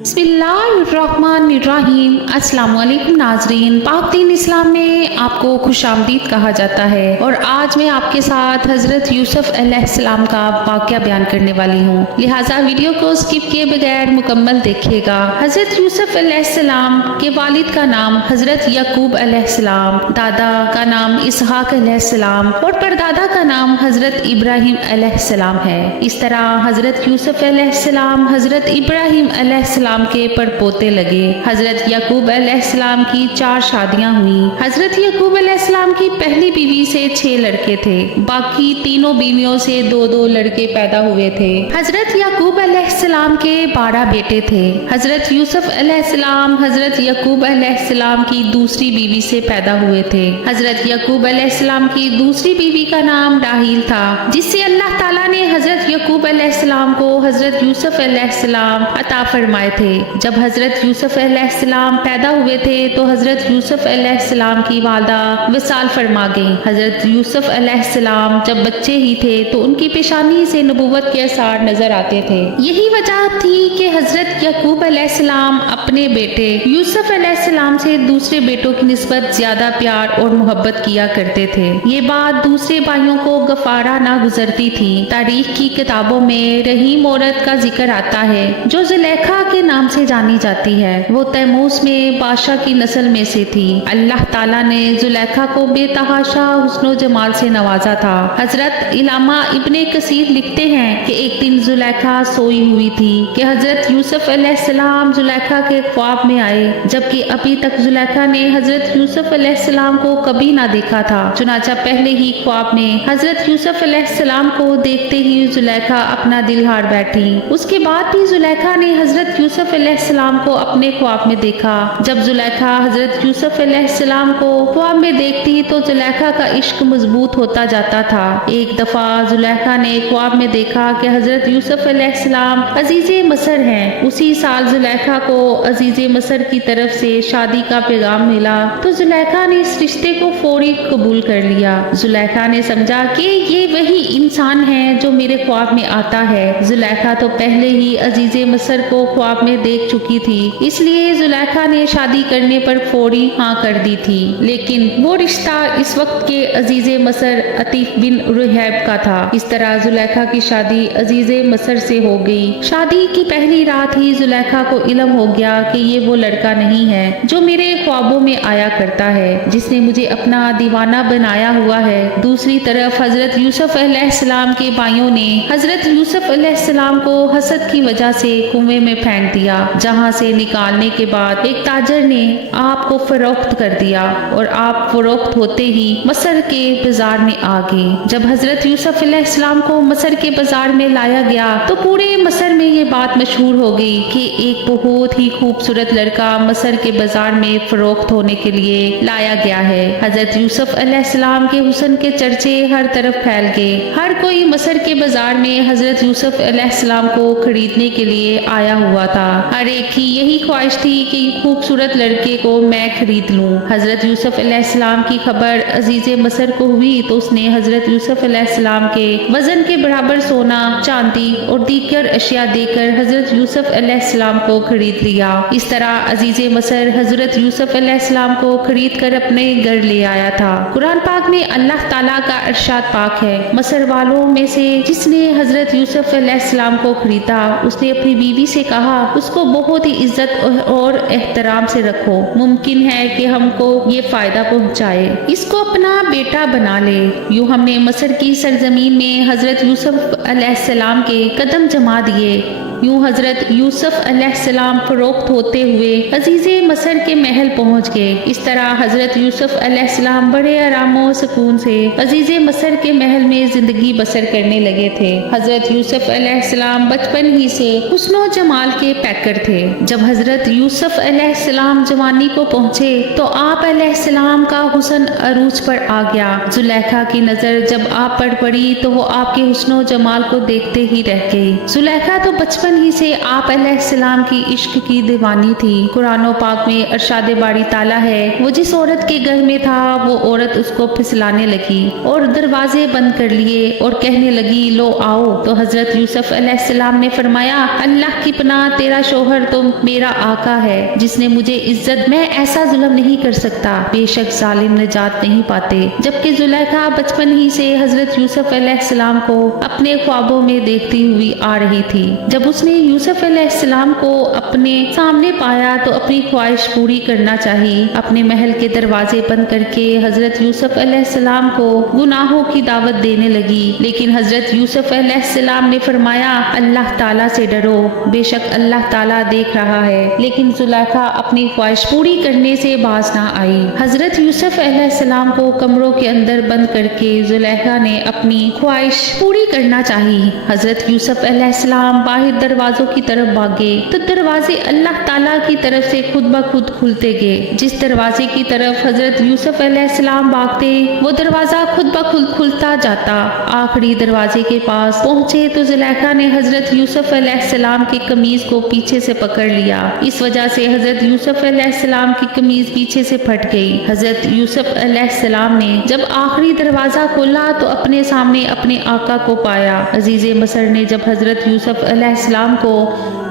बिस्मिल्लाहिर्रहमानिर्रहीम। अस्सलाम वालेकुम नाजरीन, पाक दीन इस्लाम में आपको खुशामदीद कहा जाता है और आज मैं आपके साथ हज़रत यूसुफ अलैहिस्सलाम का वाक़या बयान करने वाली हूँ, लिहाजा वीडियो को स्किप किए बगैर मुकम्मल देखिएगा। हज़रत यूसुफ अलैहिस्सलाम के वालिद का नाम हज़रत यकूब अलैहिस्सलाम, दादा का नाम इसहाक अलैहिस्सलाम और परदादा का नाम हज़रत इब्राहिम अलैहिस्सलाम है। इस तरह हज़रत यूसुफ अलैहिस्सलाम हज़रत इब्राहिम अलैहिस्सलाम के परपोते लगे। हजरत यकूब अलैहिस्सलाम की 4 शादियां हुई। हजरत यकूब अलैहिस्सलाम की पहली बीवी से 6 लड़के थे, बाकी तीनों बीवियों से 2-2 लड़के पैदा हुए थे। हजरत यकूब अलैहिस्सलाम के 12 बेटे थे। हजरत यूसुफ अलैहिस्सलाम हजरत यकूब अलैहिस्सलाम की दूसरी बीवी से पैदा हुए थे। हजरत यकूब अलैहिस्सलाम की दूसरी बीवी का नाम राहील था, जिससे अल्लाह ताला ने हजरत यकूब अलैहिस्सलाम को हजरत यूसुफ अलैहिस्सलाम अता फरमाए थे। जब हजरत यूसुफ अलैहिस्सलाम पैदा हुए थे तो हजरत यूसुफ अलैहिस्सलाम की वालदा विसाल फरमा गई। हजरत यूसुफ अलैहिस्सलाम जब बच्चे ही थे तो उनकी पेशानी से नबूवत के आसार नजर आते थे। यही वजह थी कि हजरत यकूब अलैहिस्सलाम अपने बेटे यूसुफ अलैहिस्सलाम से दूसरे बेटों की निस्बत ज्यादा प्यार और मोहब्बत किया करते थे। ये बात दूसरे भाइयों को गफारा ना गुजरती थी। तारीख की किताबों में रहीम औरत का जिक्र आता है जो जुलेखा के नाम से जानी जाती है। वो तैमूस में बादशाह की नस्ल में से थी। अल्लाह ताला ने जुलेखा को बेतहाशा हुस्नो जमाल से नवाजा था। हजरत इलामा इब्ने कसीर लिखते हैं कि एक दिन जुलेखा सोई हुई थी कि हजरत यूसुफ अलैहिस्सलाम जुलेखा के ख्वाब में आए, जबकि अभी तक जुलेखा ने हजरत यूसुफ अलैहिस्सलाम को कभी ना देखा था। चुनाचा पहले ही ख्वाब में हजरत यूसुफ अलैहिस्सलाम को देखते ही जुलेखा अपना दिल हार बैठी। उसके बाद भी जुलेखा ने हजरत यूसुफ अलैहिस्सलाम को अपने ख्वाब में देखा। जब जुलेखा हजरत यूसुफ अलैहिस्सलाम को ख्वाब में देखती तो जुलेखा का इश्क मजबूत होता जाता था। एक दफा जुलेखा ने ख्वाब में देखा कि हजरत यूसुफ अलैहिस्सलाम अजीजे मसर हैं। उसी साल जुलेखा को अजीजे मसर की तरफ से शादी का पैगाम मिला तो जुलेखा ने इस रिश्ते को फौरी कबूल कर लिया। जुलेखा ने समझा कि ये वही इंसान है जो मेरे ख्वाब में आता है। जुलेखा तो पहले ही अजीजे मसर को ख्वाब में देख चुकी थी, इसलिए जुलेखा ने शादी करने पर फौरी हाँ कर दी थी। लेकिन वो रिश्ता इस वक्त के अजीजे मसर अतीफ बिन रुहैब का था। इस तरह जुलेखा की शादी अजीजे मसर से हो गई। शादी की पहली रात ही जुलेखा को इल्म हो गया कि ये वो लड़का नहीं है जो मेरे ख्वाबों में आया करता है, जिसने मुझे अपना दीवाना बनाया हुआ है। दूसरी तरफ हजरत यूसुफ अलैहिस्सलाम के भाइयों ने हजरत यूसुफ अलैहिस्सलाम को हसद की वजह से कुएं में फेंक दिया, जहां से निकालने के बाद एक ताजर ने आपको फरोख्त कर दिया और आप फरोख्त होते ही मसर के बाजार में आ गए। जब हजरत यूसुफ अलैहिस्सलाम को मसर के बाजार में लाया गया तो पूरे मसर में ये बात मशहूर हो गई कि एक बहुत ही खूबसूरत लड़का मसर के बाजार में फरोख्त होने के लिए लाया गया है। हजरत यूसुफ अलैहिस्सलाम के हुस्न के चर्चे हर तरफ फैल गए। हर कोई मसर के बाजार में हजरत यूसुफ अलैहिस्सलाम को खरीदने के लिए आया हुआ था। हर एक की यही ख्वाहिश थी कि खूबसूरत लड़के को मैं खरीद लूं। हजरत यूसुफ अलैहिस्सलाम की खबर अजीजे मसर को हुई तो उसने हजरत यूसुफ अलैहिस्सलाम के वजन के बराबर सोना, चांदी और दीगर अशिया देकर हजरत यूसुफ अलैहिस्सलाम को खरीद लिया। इस तरह अजीजे मसर हजरत यूसुफ अलैहिस्सलाम को खरीद कर अपने घर ले आया था। कुरान पाक में अल्लाह ताला का इरशाद पाक है, मसर वालों में से जिसने हजरत यूसुफ अलैहिस्सलाम को खरीदा उसने अपनी बीवी से कहा उसको बहुत ही इज्जत और एहतराम से रखो, मुमकिन है कि हमको ये फायदा पहुंचाए, इसको अपना बेटा बना ले। यूं हमने मसर की सरजमीन में हजरत यूसुफ अलैहिस्सलाम के कदम जमा दिए। यूं हजरत यूसुफ अलैहिस्सलाम फरोख्त होते हुए अजीजे मसर के महल पहुंच गए। इस तरह हजरत यूसुफ अलैहिस्सलाम बड़े आराम और सुकून से अजीजे मसर के महल में जिंदगी बसर करने लगे थे। हजरत यूसुफ अलैहिस्सलाम बचपन ही से हुस्नो जमाल के पैकर थे। जब हजरत यूसुफ अलैहिस्सलाम जवानी को पहुंचे तो आप अलैहिस्सलाम का हुस्न अरूज पर आ गया। जुलेखा की नजर जब आप पर पड़ी तो वो आपके हुस्नो जमाल को देखते ही रह गई। जुलेखा तो बचपन बचपन ही से आप अलैहिस्सलाम की इश्क की दीवानी थी। कुरान पाक में अरशाद बारी ताला है, वो जिस औरत के घर में था वो औरत उसको फिसलाने लगी और दरवाजे बंद कर लिए और कहने लगी लो आओ। तो हजरत यूसुफ अलैहिस्सलाम ने फरमाया अल्लाह की पनाह, तेरा शोहर तो मेरा आका है जिसने मुझे इज्जत, मैं ऐसा जुल्म नहीं कर सकता, बेशक जालिम निजात नहीं पाते। जबकि जुलेखा बचपन ही से हजरत यूसुफ अलैहिस्सलाम को अपने ख्वाबों में देखती हुई आ रही थी। जब उसने यूसुफ अलैहिस्सलाम को अपने सामने पाया तो अपनी ख्वाहिश पूरी करना चाहिए। अपने महल के दरवाजे बंद करके हजरत यूसुफ अलैहिस्सलाम को गुनाहों की दावत देने लगी, लेकिन हजरत यूसुफ अलैहिस्सलाम ने फरमाया अल्लाह ताला से डरो, बेशक अल्लाह ताला देख रहा है। लेकिन जुलेखा अपनी ख्वाहिश पूरी करने से बाज ना आई। हजरत यूसुफ अलैहिस्सलाम को कमरों के अंदर बंद करके जुलेखा ने अपनी ख्वाहिश पूरी करना चाहिए। हजरत यूसुफ अलैहिस्सलाम बाहर दरवाजों की तरफ भागे तो दरवाजे अल्लाह ताला की तरफ से खुद ब खुद खुलते गए। जिस दरवाजे की तरफ हजरत यूसुफ अलैहिस्सलाम भागते वो दरवाजा खुद ब खुद खुलता जाता। आखिरी दरवाजे के पास पहुंचे तो जुलेखा ने हजरत यूसुफ अलैहिस्सलाम की कमीज को पीछे से पकड़ लिया। इस वजह से हजरत यूसुफ अलैहिस्सलाम की कमीज पीछे से फट गई। हजरत यूसुफ अलैहिस्सलाम ने जब आखिरी दरवाजा खोला तो अपने सामने अपने आका को पाया। अजीज मसर ने जब हजरत यूसुफ अलैहिस्सलाम को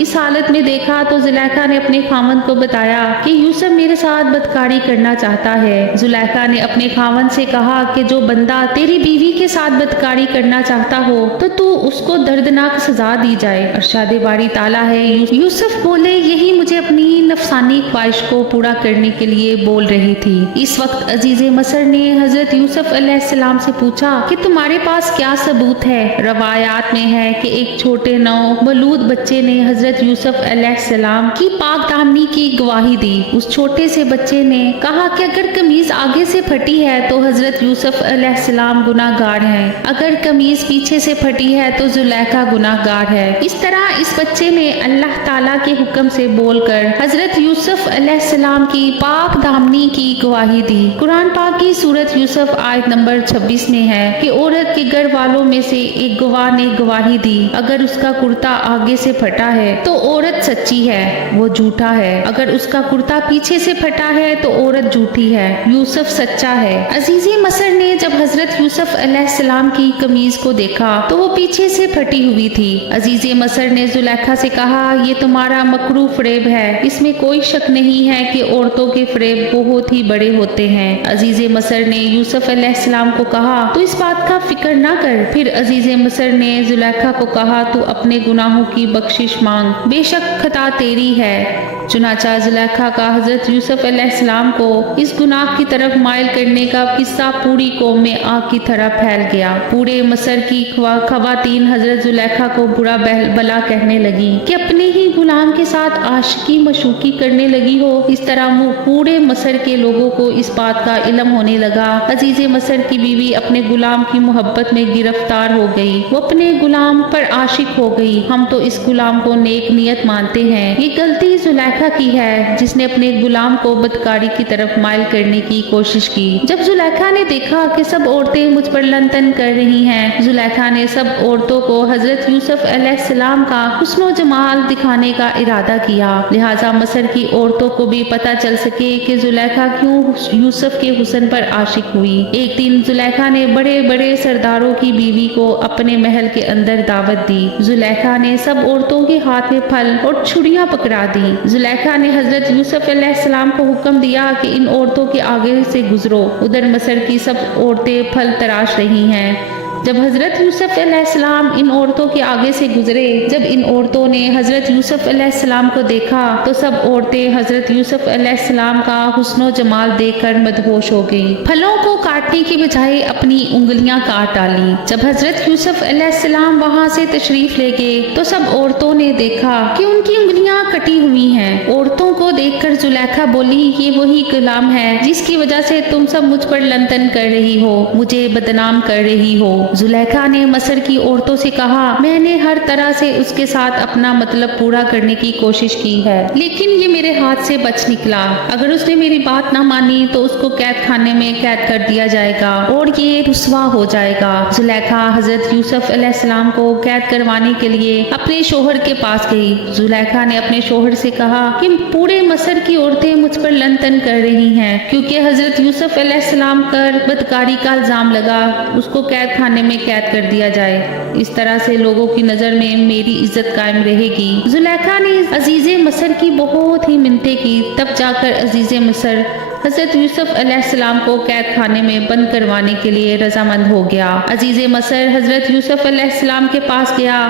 इस हालत में देखा तो जुलेखा ने अपने खामन को बताया कि यूसुफ मेरे साथ बदकारी करना चाहता है। जुलेखा ने अपने खामन से कहा कि जो बंदा तेरी बीवी के साथ बदकारी करना चाहता हो तो तू उसको दर्दनाक सजा दी जाए। अरशाद बारी ताला है, यूसुफ बोले यही मुझे अपनी नफसानी ख्वाहिश को पूरा करने के लिए बोल रही थी। इस वक्त अजीज मसर ने हजरत यूसुफ अलैहिस्सलाम से पूछा कि तुम्हारे पास क्या सबूत है। रवायात में है कि एक छोटे नौ मौलूद बच्चे ने हजरत यूसुफ अलैहिस्सलाम की पाक दामनी की गवाही दी। उस छोटे से बच्चे ने कहा कि अगर कमीज आगे से फटी है तो हजरत यूसुफ अलैहिस्सलाम गुनाहगार हैं, अगर कमीज पीछे से फटी है तो जुलेखा गुनाहगार है। इस तरह इस बच्चे ने अल्लाह ताला के हुक्म से बोलकर हजरत यूसुफ अलैहिस्सलाम की पाक दामनी की गवाही दी। कुरान पाक की सूरत यूसुफ आयत नंबर 26 में है कि औरत के घर वालों में से एक गवाह ने गवाही दी, अगर उसका कुर्ता आगे से फटा है तो औरत सच्ची है, वो झूठा है। अगर उसका कुर्ता पीछे से फटा है तो औरत झूठी है, यूसुफ सच्चा है। अजीजी मसर ने जब हजरत यूसुफ अलैहिस्सलाम की कमीज को देखा तो वो पीछे से फटी हुई थी। अजीजी मसर ने जुलेखा से कहा ये तुम्हारा मकरू फरेब है, इसमें कोई शक नहीं है कि औरतों के फरेब बहुत ही बड़े होते हैं। अजीज मसर ने यूसुफ अलैहिस्सलाम को कहा तो इस बात का फिक्र ना कर। फिर अजीज मसर ने जुलेखा को कहा तू अपने गुनाहों की बख्शिश मांग, बेशक खता तेरी है। चुनाचा जुलेखा का हजरत यूसुफ अलैहिस्सलाम को इस गुनाह की तरफ माइल करने का किस्सा पूरी कौम में आग की तरह फैल गया। पूरे मसर की खवातीन हजरत जुलेखा को बुरा भला कहने लगी कि अपने ही गुलाम के साथ आशिकी मशूकी करने लगी हो। इस तरह पूरे मसर के लोगों को इस बात का इल्म होने लगा। अजीज मसर की बीवी अपने गुलाम की मोहब्बत में गिरफ्तार हो गई, वो अपने गुलाम पर आशिक हो गई। हम तो इस गुलाम को नेक नियत मानते हैं, ये गलती जुलेखा की है जिसने अपने गुलाम को बदकारी की तरफ माइल करने की कोशिश की। जब जुलेखा ने देखा कि सब औरतें मुझ पर लंतन कर रही हैं, जुलेखा ने सब औरतों को हजरत यूसुफ अलैहिस्सलाम का हुस्नो जमाल दिखाने का इरादा किया, लिहाजा मसर की औरतों को भी पता चल सके कि जुलेखा क्यों यूसुफ के हुस्न पर आशिक हुई। एक दिन जुलेखा ने बड़े बड़े सरदारों की बीवी को अपने महल के अंदर दावत दी। जुलेखा ने सब औरतों के हाथ में फल और छुरियां पकड़ा दी। जुलेखा ने हजरत यूसुफ अलैहिस्सलाम को हुक्म दिया कि इन औरतों के आगे से गुजरो। उधर मसर की सब औरतें फल तराश रही हैं। जब हजरत यूसुफ अलैहिस्सलाम इन औरतों के आगे से गुजरे, जब इन औरतों ने हजरत यूसुफ अलैहिस्सलाम को देखा तो सब औरतें हजरत यूसुफ अलैहिस्सलाम का हुस्नो जमाल देखकर मदहोश हो गईं। फलों को काटने की बजाय अपनी उंगलियां काट डाली। जब हजरत यूसुफ अलैहिस्सलाम वहां से तशरीफ ले गए तो सब औरतों ने देखा कि उनकी उंगलियां कटी हुई हैं। औरतों को देखकर जुलेखा बोली, ये वही गुलाम है जिसकी वजह से तुम सब मुझ पर लंतन कर रही हो, मुझे बदनाम कर रही हो। जुलेखा ने मसर की औरतों से कहा, मैंने हर तरह से उसके साथ अपना मतलब पूरा करने की कोशिश की है, लेकिन ये मेरे हाथ से बच निकला। अगर उसने मेरी बात ना मानी तो उसको कैद खाने में कैद कर दिया जाएगा और ये रुस्वा हो जाएगा। जुलेखा हजरत यूसुफ अलैहिस्सलाम को कैद करवाने के लिए अपने शोहर के पास गई। जुलेखा ने अपने शोहर से कहा कि पूरे मसर की औरतें मुझ पर लंतन कर रही हैं क्योंकि हजरत यूसुफ अलैहिस्सलाम पर बदकारी का इल्जाम लगा, उसको कैद खाने में कैद कर दिया जाए। इस तरह से लोगों की नजर में मेरी इज्जत कायम रहेगी। जुलेखा ने अजीज़े मसर की बहुत ही मिन्नतें की, तब जाकर अजीज़े मसर हजरत यूसुफ अलैहिस्सलाम को कैद खाने में बंद करवाने के लिए रजामंद हो गया। अजीज़े मसर हजरत यूसुफ अलैहिस्सलाम के पास गया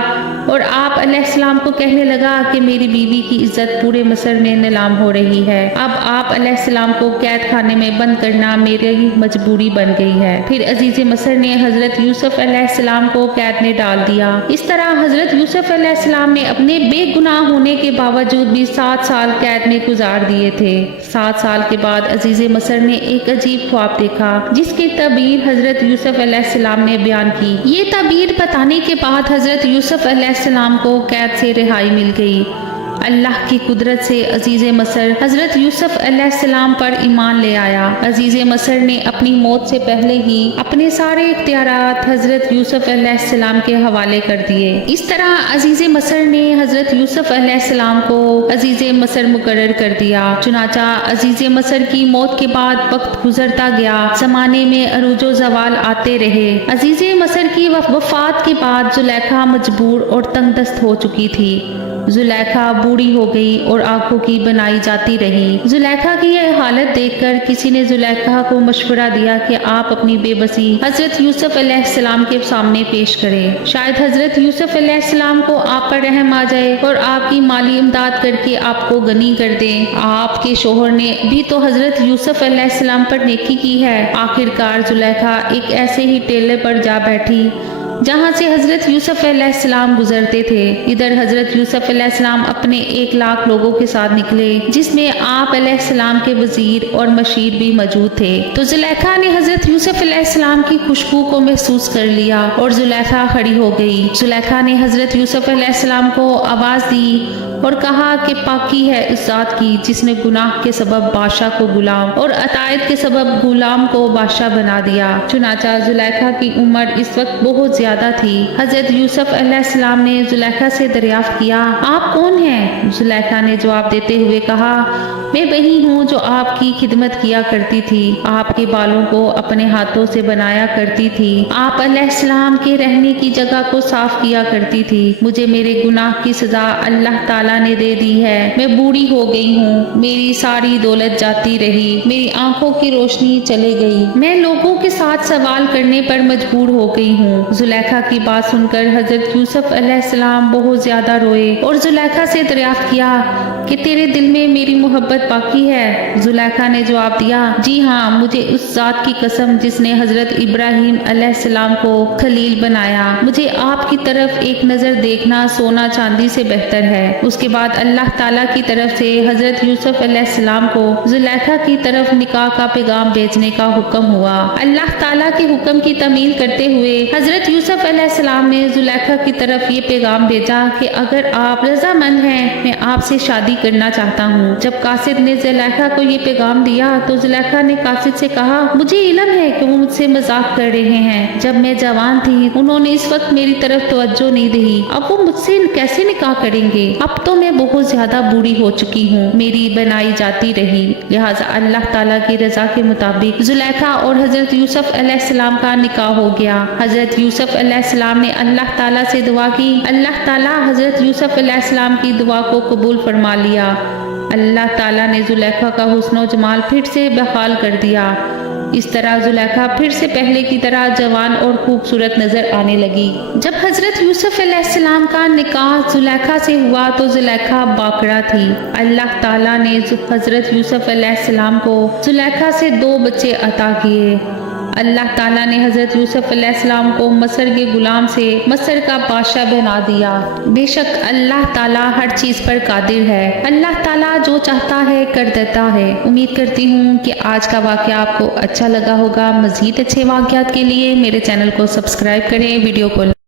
और आप अलैहिस्सलाम को कहने लगा कि मेरी बीवी की इज्जत पूरे मसर में नीलाम हो रही है, अब आप अलैहिस्सलाम को कैद खाने में बंद करना मेरी मजबूरी बन गई है। फिर अजीज़े मसर ने हजरत यूसुफ अलैहिस्सलाम को कैद में डाल दिया। इस तरह हजरत यूसुफ अलैहिस्सलाम ने अपने बेगुनाह होने के बावजूद भी 7 साल कैद में गुजार दिए थे। 7 साल के बाद अजीज़े मसर ने एक अजीब ख्वाब देखा जिसकी तबीर हजरत यूसुफ अलैहिस्सलाम ने बयान की। ये तबीर बताने के बाद हजरत यूसुफ अलैहिस्सलाम को कैद से रिहाई मिल गई। अल्लाह की कुदरत से अजीज़े मसर हजरत यूसुफ अलैहिस्सलाम पर ईमान ले आया। अजीज़े मसर ने अपनी मौत से पहले ही अपने सारे इख्तियारात हजरत यूसुफ अलैहिस्सलाम के हवाले कर दिए। इस तरह अजीज़े मसर ने हजरत यूसुफ अलैहिस्सलाम को अजीज़े मसर मुकर्रर कर दिया। चुनाचा अजीज़े मसर की मौत के बाद वक्त गुजरता गया, ज़माने में अरूजो जवाल आते रहे। अजीज़े मसर की वफात के बाद जुलेखा मजबूर और तंगदस्त हो चुकी थी। जुलेखा बूढ़ी हो गई और आंखों की बनाई जाती रही। जुलेखा की यह हालत देखकर किसी ने जुलेखा को मशवरा दिया कि आप अपनी बेबसी हजरत यूसुफ अलैहिस्सलाम के सामने पेश करें, शायद हजरत यूसुफ अलैहिस्सलाम को आप पर रहम आ जाए और आपकी माली इमदाद करके आपको गनी कर दें। आपके शोहर ने भी तो हजरत यूसुफ अलैहिस्सलाम पर नेकी की है। आखिरकार जुलेखा एक ऐसे ही टेले पर जा बैठी जहाँ से हजरत यूसुफ अलैहिस्सलाम गुजरते थे। इधर हजरत यूसुफ अलैहिस्सलाम अपने 1 लाख लोगों के साथ निकले, जिसमें आप अलैहिस्सलाम के वजीर और मशीर भी मौजूद थे। तो जुलेखा ने हजरत यूसुफ अलैहिस्सलाम की खुशबू को महसूस कर लिया और जुलेखा खड़ी हो गई। जुलेखा ने हजरत यूसुफ अलैहिस्सलाम को आवाज दी और कहा कि पाकी है इस जात की जिसने गुनाह के सबब बादशाह को गुलाम और अतायत के सबब गुलाम को बादशाह बना दिया। चुनाचा जुलेखा की उम्र इस वक्त बहुत ज्यादा थी। हजरत यूसुफ अलैहिस्सलाम ने जुलेखा से दरियाफ्त किया, आप कौन हैं? जुलेखा ने जवाब देते हुए कहा, मैं वही हूँ जो आपकी खिदमत किया करती थी, आपके बालों को अपने हाथों से बनाया करती थी, आप अलैहिस्सलाम के रहने की जगह को साफ किया करती थी। मुझे मेरे गुनाह की सजा अल्लाह ताला ने दे दी है। मैं बूढ़ी हो गई हूँ, मेरी सारी दौलत जाती रही, मेरी आंखों की रोशनी चली गई, मैं लोगों के साथ सवाल करने पर मजबूर हो गई हूँ। जुलेखा की बात सुनकर हजरत यूसुफ अलैहिस्सलाम बहुत ज्यादा रोए और जुलेखा से दरियाफ्त किया कि तेरे दिल में मेरी मोहब्बत बाकी है? जुलेखा ने जवाब दिया, जी हाँ, मुझे उस जात की कसम जिसने हजरत इब्राहिम अलैहिस्सलाम को खलील बनाया, मुझे आपकी तरफ एक नजर देखना सोना चांदी से बेहतर है। उसके बाद अल्लाह ताला की तरफ से हजरत यूसुफ अलैहिस्सलाम को जुलेखा की तरफ निकाह का पैगाम भेजने का हुक्म हुआ। अल्लाह ताला के हुक्म की तमील करते हुए हजरत यूसुफ अलैहिस्सलाम ने जुलेखा की तरफ ये पैगाम भेजा कि अगर आप रजामंद हैं, मैं आपसे शादी करना चाहता हूँ। जब कासिद ने जुलेखा को ये पैगाम दिया तो जुलेखा ने कासिद से कहा, मुझे इल्म है कि वो मुझसे मजाक कर रहे हैं। जब मैं जवान थी उन्होंने इस वक्त मेरी तरफ तवज्जो नहीं दी, अब वो मुझसे कैसे निकाह करेंगे? अब तो मैं बहुत ज्यादा बूढ़ी हो चुकी हूँ, मेरी बनाई जाती रही। लिहाजा अल्लाह ताला की रजा के मुताबिक जुलेखा और हजरत यूसुफ अलैहिस्सलाम का निकाह हो गया। हजरत यूसुफ अलैहिस्सलाम ने अल्लाह ताला से दुआ की। अल्लाह ताला हजरत यूसुफ अलैहिस्सलाम की दुआ को कबूल फरमा लिया। अल्लाह ताला ने जुलेखा का हुस्न और जमाल फिर से बहाल कर दिया। इस तरह जुलेखा फिर से पहले की तरह जवान और खूबसूरत नजर आने लगी। जब हजरत यूसुफ अलैहिस्सलाम का निकाह जुलेखा से हुआ तो जुलेखा बाकरा थी। अल्लाह ताला ने हजरत यूसुफ अलैहिस्सलाम को जुलेखा से 2 बच्चे अता किए। اللہ ताला ने हज़रत यूसुफ अलैहिस्सलाम को मस्र के गुलाम से मस्र का बादशाह बना दिया। बेशक अल्लाह ताला हर चीज़ पर कादिर है। अल्लाह ताला जो चाहता है कर देता है। उम्मीद करती हूँ कि आज का वाक़या आपको अच्छा लगा होगा। मज़ीद अच्छे वाक़यात के लिए मेरे चैनल को सब्सक्राइब करें, वीडियो को